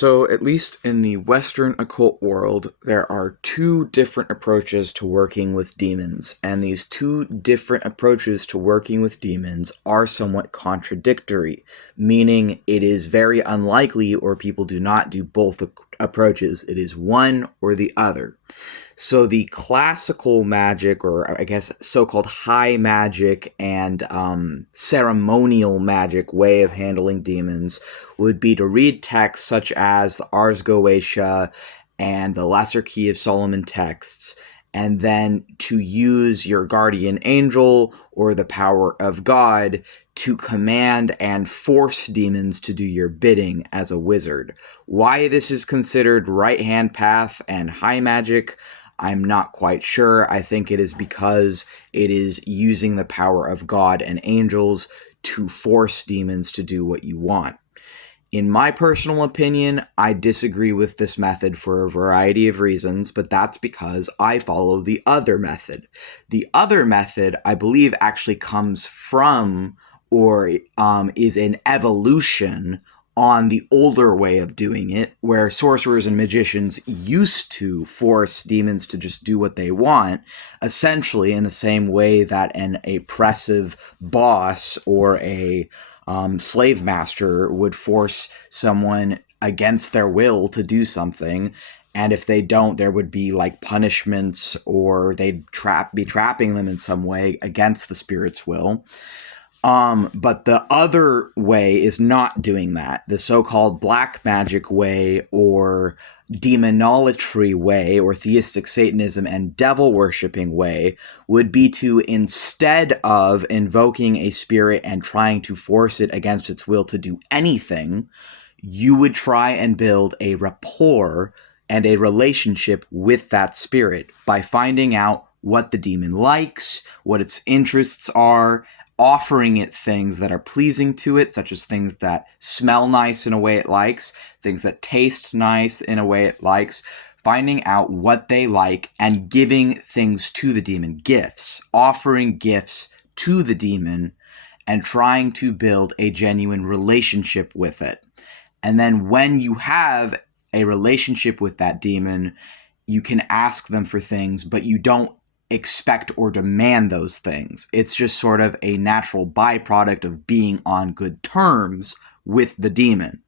So, at least in the Western occult world, there are two different approaches to working with demons, and these two different approaches to working with demons are somewhat contradictory, meaning it is very unlikely or people do not do both approaches. It is one or the other. So the classical magic, or I guess so-called high magic and ceremonial magic way of handling demons would be to read texts such as the Ars Goetia and the Lesser Key of Solomon texts, and then to use your guardian angel or the power of God to command and force demons to do your bidding as a wizard. Why this is considered right-hand path and high magic, I'm not quite sure. I think it is because it is using the power of God and angels to force demons to do what you want. In my personal opinion, I disagree with this method for a variety of reasons, but that's because I follow the other method. The other method, I believe, actually comes from or is an evolution on the older way of doing it, where sorcerers and magicians used to force demons to just do what they want, essentially in the same way that an oppressive boss or a slave master would force someone against their will to do something. And if they don't, there would be like punishments, or they'd be trapping them in some way against the spirit's will. But the other way is not doing that. The so-called black magic way, or demonolatry way, or theistic Satanism and devil worshipping way, would be to, instead of invoking a spirit and trying to force it against its will to do anything, you would try and build a rapport and a relationship with that spirit by finding out what the demon likes, what its interests are, offering it things that are pleasing to it, such as things that smell nice in a way it likes, things that taste nice in a way it likes, finding out what they like and giving things to the demon, gifts, offering gifts to the demon and trying to build a genuine relationship with it. And then when you have a relationship with that demon, you can ask them for things, but you don't expect or demand those things. It's just sort of a natural byproduct of being on good terms with the demon.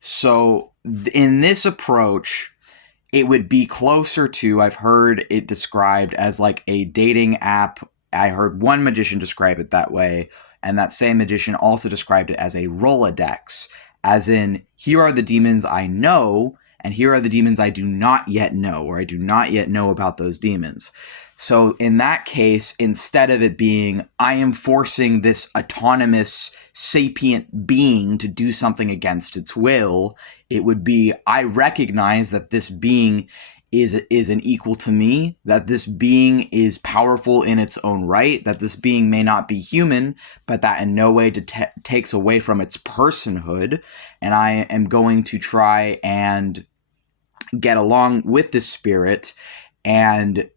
So in this approach, it would be closer to, I've heard it described as like a dating app. I heard one magician describe it that way, and that same magician also described it as a Rolodex, as in, here are the demons I know, and here are the demons I do not yet know, or I do not yet know about those demons. So in that case, instead of it being, I am forcing this autonomous sapient being to do something against its will, it would be, I recognize that this being is an equal to me, that this being is powerful in its own right, that this being may not be human, but that in no way takes away from its personhood, and I am going to try and get along with this spirit, and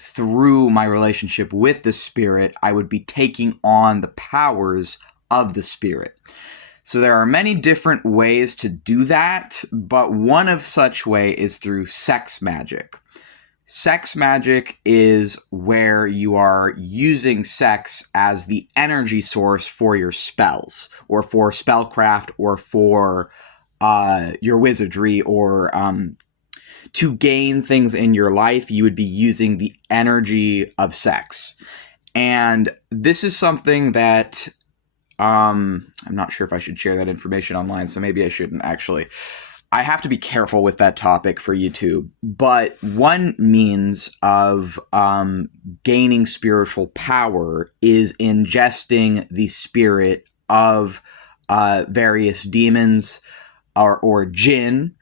through my relationship with the spirit, I would be taking on the powers of the spirit. So there are many different ways to do that, but one of such way is through sex magic. Sex magic is where you are using sex as the energy source for your spells, or for spellcraft, or for your wizardry, or to gain things in your life. You would be using the energy of sex. And this is something that I'm not sure if I should share that information online, so maybe I shouldn't actually. I have to be careful with that topic for YouTube. But one means of gaining spiritual power is ingesting the spirit of various demons or jinn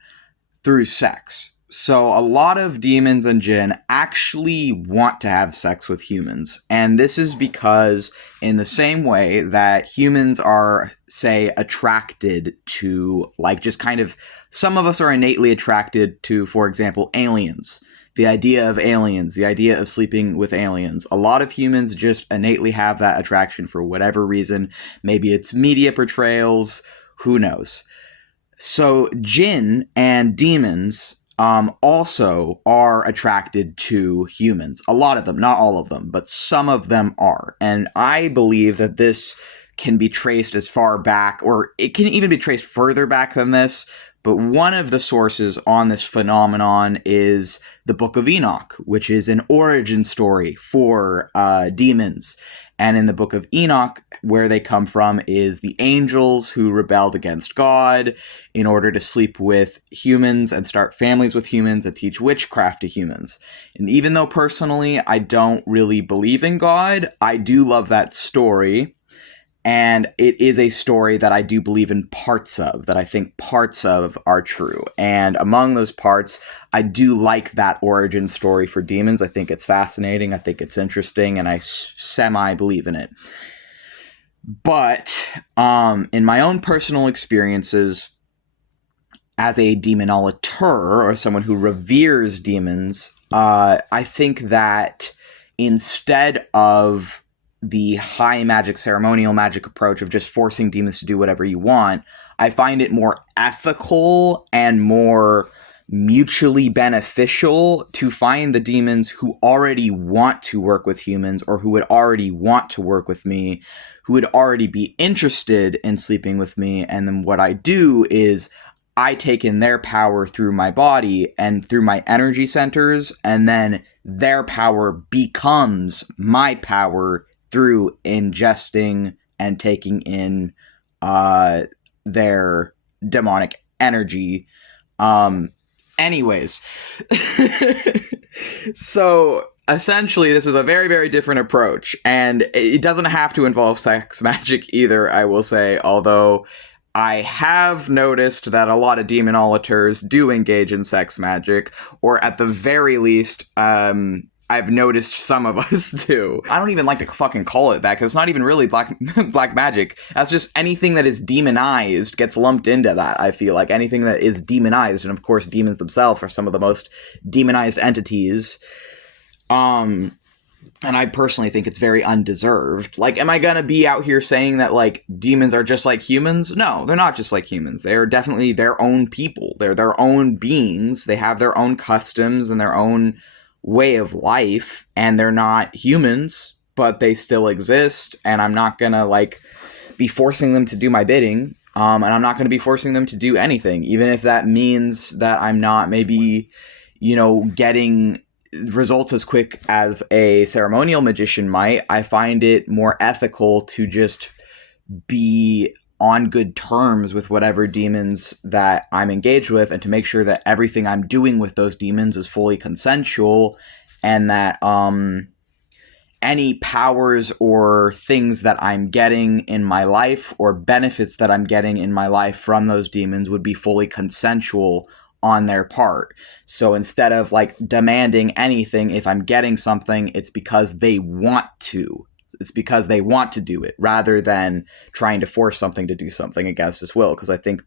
through sex. So a lot of demons and jinn actually want to have sex with humans. And this is because, in the same way that humans are, say, attracted to, like, just kind of, some of us are innately attracted to, for example, aliens. The idea of aliens, the idea of sleeping with aliens. A lot of humans just innately have that attraction for whatever reason. Maybe it's media portrayals, who knows. So jinn and demons also are attracted to humans. A lot of them, not all of them, but some of them are. And I believe that this can be traced as far back, or it can even be traced further back than this. But one of the sources on this phenomenon is the Book of Enoch, which is an origin story for demons. And in the Book of Enoch, where they come from is the angels who rebelled against God in order to sleep with humans and start families with humans and teach witchcraft to humans. And even though personally I don't really believe in God, I do love that story. And it is a story that I do believe in parts of, that I think parts of are true. And among those parts, I do like that origin story for demons. I think it's fascinating. I think it's interesting, and I semi-believe in it. But in my own personal experiences, as a demonolator, or someone who reveres demons, I think that instead of the high magic, ceremonial magic approach of just forcing demons to do whatever you want, I find it more ethical and more mutually beneficial to find the demons who already want to work with humans, or who would already want to work with me, who would already be interested in sleeping with me. And then what I do is I take in their power through my body and through my energy centers, and then their power becomes my power through ingesting and taking in their demonic energy. Anyways, so essentially this is a very, very different approach, and it doesn't have to involve sex magic either, I will say, although I have noticed that a lot of demonolators do engage in sex magic, or at the very least, I've noticed some of us do. I don't even like to fucking call it that, because it's not even really black magic. That's just anything that is demonized gets lumped into that, I feel like. Anything that is demonized, and of course demons themselves are some of the most demonized entities. And I personally think it's very undeserved. Like, am I gonna be out here saying that, like, demons are just like humans? No, they're not just like humans. They're definitely their own people. They're their own beings. They have their own customs and their own way of life, and they're not humans, but they still exist, and I'm not gonna, like, be forcing them to do my bidding, and I'm not gonna be forcing them to do anything, even if that means that I'm not maybe, getting results as quick as a ceremonial magician might. I find it more ethical to just be on good terms with whatever demons that I'm engaged with, and to make sure that everything I'm doing with those demons is fully consensual, and that any powers or things that I'm getting in my life, or benefits that I'm getting in my life from those demons, would be fully consensual on their part. So instead of, like, demanding anything, if I'm getting something, it's because they want to. It's because they want to do it, rather than trying to force something to do something against its will. Because I think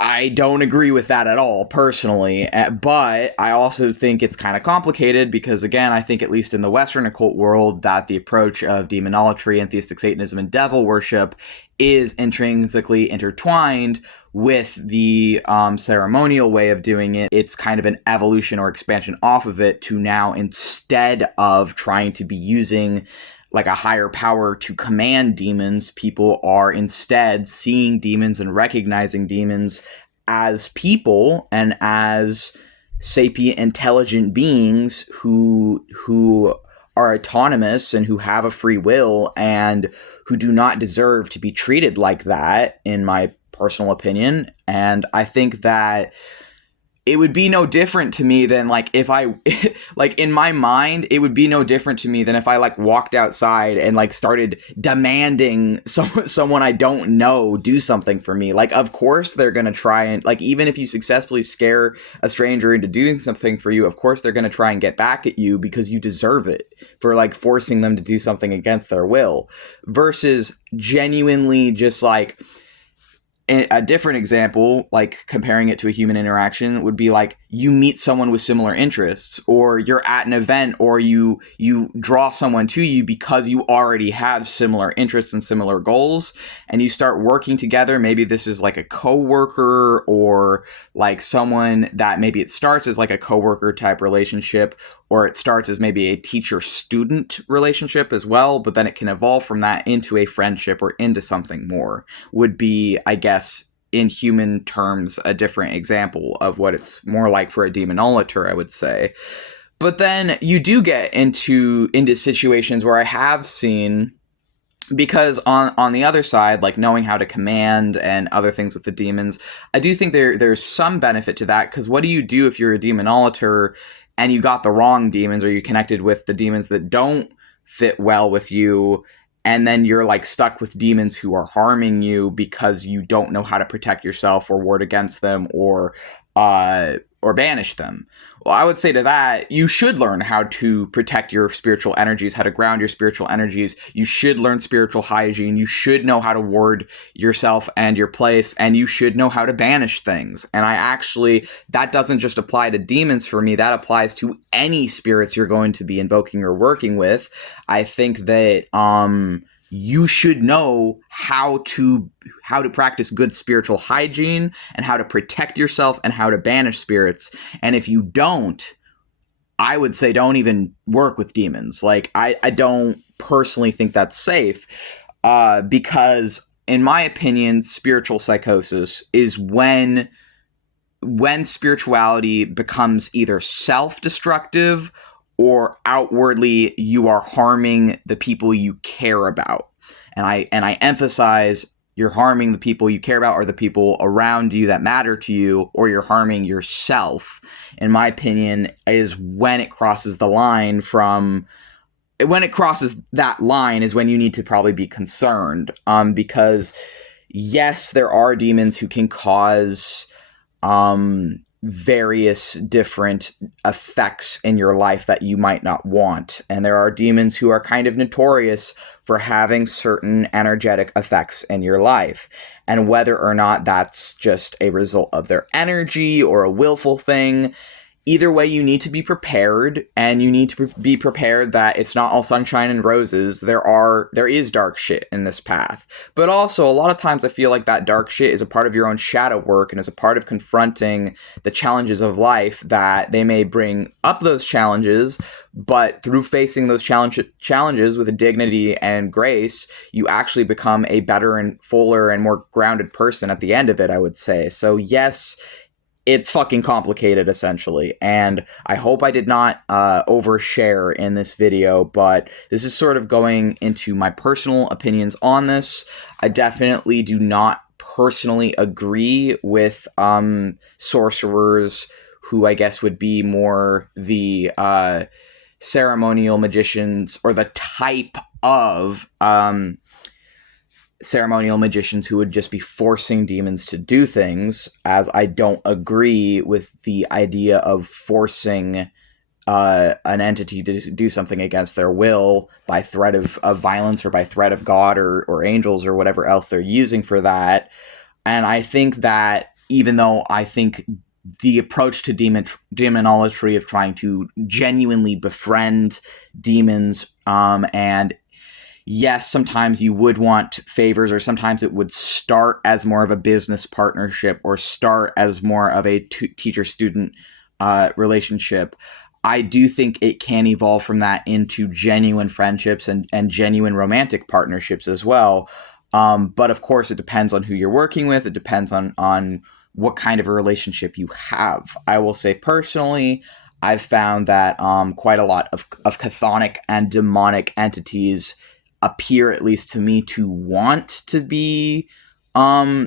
I don't agree with that at all, personally. But I also think it's kind of complicated because, again, I think, at least in the Western occult world, that the approach of demonolatry and theistic Satanism and devil worship is intrinsically intertwined with the ceremonial way of doing it. It's kind of an evolution or expansion off of it to now, instead of trying to be using, like, a higher power to command demons, people are instead seeing demons and recognizing demons as people and as sapient, intelligent beings who are autonomous and who have a free will, and who do not deserve to be treated like that, in my personal opinion. And I think that it would be no different to me than, like, if I, like, in my mind, it would be no different to me than if I, like, walked outside and, like, started demanding someone I don't know do something for me. Like, of course they're gonna try and, like, even if you successfully scare a stranger into doing something for you, of course they're gonna try and get back at you because you deserve it for, like, forcing them to do something against their will. Versus genuinely just, like, a different example, like comparing it to a human interaction, would be like you meet someone with similar interests, or you're at an event, or you draw someone to you because you already have similar interests and similar goals, and you start working together. Maybe this is like a coworker, or like someone that maybe it starts as like a coworker type relationship, or it starts as maybe a teacher-student relationship as well, but then it can evolve from that into a friendship or into something more. Would be, I guess, in human terms, a different example of what it's more like for a demonolator, I would say. But then you do get into situations where I have seen, because on the other side, like knowing how to command and other things with the demons, I do think there's some benefit to that, because what do you do if you're a demonolator and you got the wrong demons, or you connected with the demons that don't fit well with you, and then you're like stuck with demons who are harming you because you don't know how to protect yourself or ward against them, or banish them? Well, I would say to that, you should learn how to protect your spiritual energies, how to ground your spiritual energies. You should learn spiritual hygiene. You should know how to ward yourself and your place, and you should know how to banish things. And that doesn't just apply to demons for me. That applies to any spirits you're going to be invoking or working with. I think that you should know how to practice good spiritual hygiene, and how to protect yourself, and how to banish spirits. And if you don't, I would say don't even work with demons. Like, I don't personally think that's safe, because in my opinion, spiritual psychosis is when spirituality becomes either self-destructive, or outwardly you are harming the people you care about. And I emphasize, you're harming the people you care about, or the people around you that matter to you, or you're harming yourself, in my opinion, is when it crosses the line from... When it crosses that line is when you need to probably be concerned. Because yes, there are demons who can cause various different effects in your life that you might not want. And there are demons who are kind of notorious for having certain energetic effects in your life. And whether or not that's just a result of their energy or a willful thing, either way, you need to be prepared, and you need to be prepared that it's not all sunshine and roses. There is dark shit in this path. But also, a lot of times I feel like that dark shit is a part of your own shadow work, and is a part of confronting the challenges of life, that they may bring up those challenges, but through facing those challenges with dignity and grace, you actually become a better and fuller and more grounded person at the end of it, I would say. So yes, it's fucking complicated, essentially, and I hope I did not overshare in this video, but this is sort of going into my personal opinions on this. I definitely do not personally agree with sorcerers who I guess would be more the ceremonial magicians, or the type of ceremonial magicians who would just be forcing demons to do things, as I don't agree with the idea of forcing an entity to do something against their will by threat of violence, or by threat of God or angels or whatever else they're using for that. And I think that even though I think the approach to demonolatry of trying to genuinely befriend demons, and yes, sometimes you would want favors, or sometimes it would start as more of a business partnership, or start as more of a teacher-student relationship. I do think it can evolve from that into genuine friendships and genuine romantic partnerships as well. But of course, it depends on who you're working with. It depends on what kind of a relationship you have. I will say personally, I've found that quite a lot of chthonic and demonic entities appear, at least to me, to want to be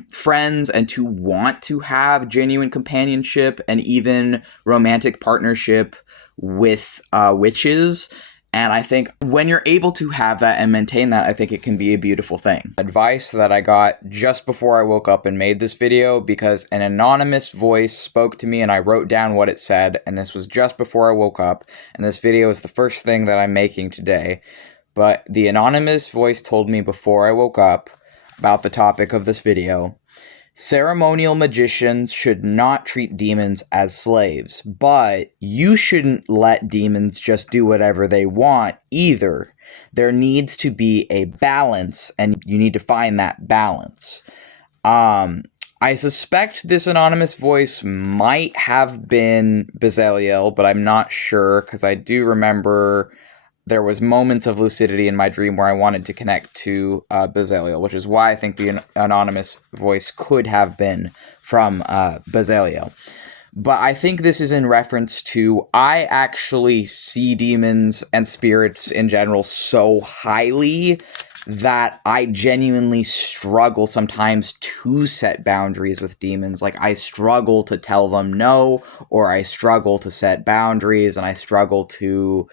friends, and to want to have genuine companionship and even romantic partnership with witches. And I think when you're able to have that and maintain that, I think it can be a beautiful thing. Advice that I got just before I woke up and made this video, because an anonymous voice spoke to me and I wrote down what it said, and this was just before I woke up, and this video is the first thing that I'm making today. But the anonymous voice told me before I woke up about the topic of this video ceremonial magicians should not treat demons as slaves, but you shouldn't let demons just do whatever they want either. There needs to be a balance, and you need to find that balance. I suspect this anonymous voice might have been Bezaliel, but I'm not sure because I do remember there was moments of lucidity in my dream where I wanted to connect to Bezaliel, which is why I think the anonymous voice could have been from Bezaliel. But I think this is in reference to I actually see demons and spirits in general so highly that I genuinely struggle sometimes to set boundaries with demons. Like, I struggle to tell them no, or I struggle to set boundaries, and I struggle to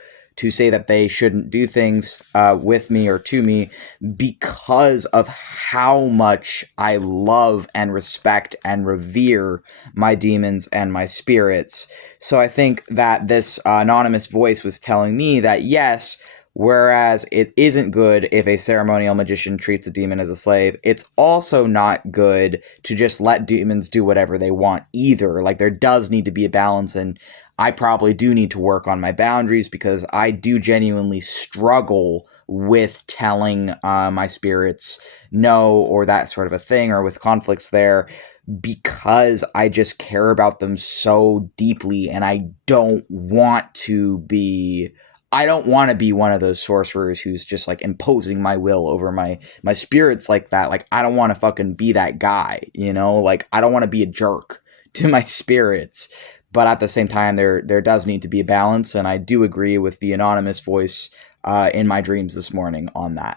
say that they shouldn't do things with me or to me because of how much I love and respect and revere my demons and my spirits. So I think that this anonymous voice was telling me that yes, whereas it isn't good if a ceremonial magician treats a demon as a slave, it's also not good to just let demons do whatever they want either. Like, there does need to be a balance, and I probably do need to work on my boundaries because I do genuinely struggle with telling my spirits no or that sort of a thing, or with conflicts there, because I just care about them so deeply, and I don't want to be one of those sorcerers who's just like imposing my will over my spirits like that. Like, I don't want to fucking be that guy, you know? Like, I don't want to be a jerk to my spirits. But at the same time, there does need to be a balance, and I do agree with the anonymous voice in my dreams this morning on that.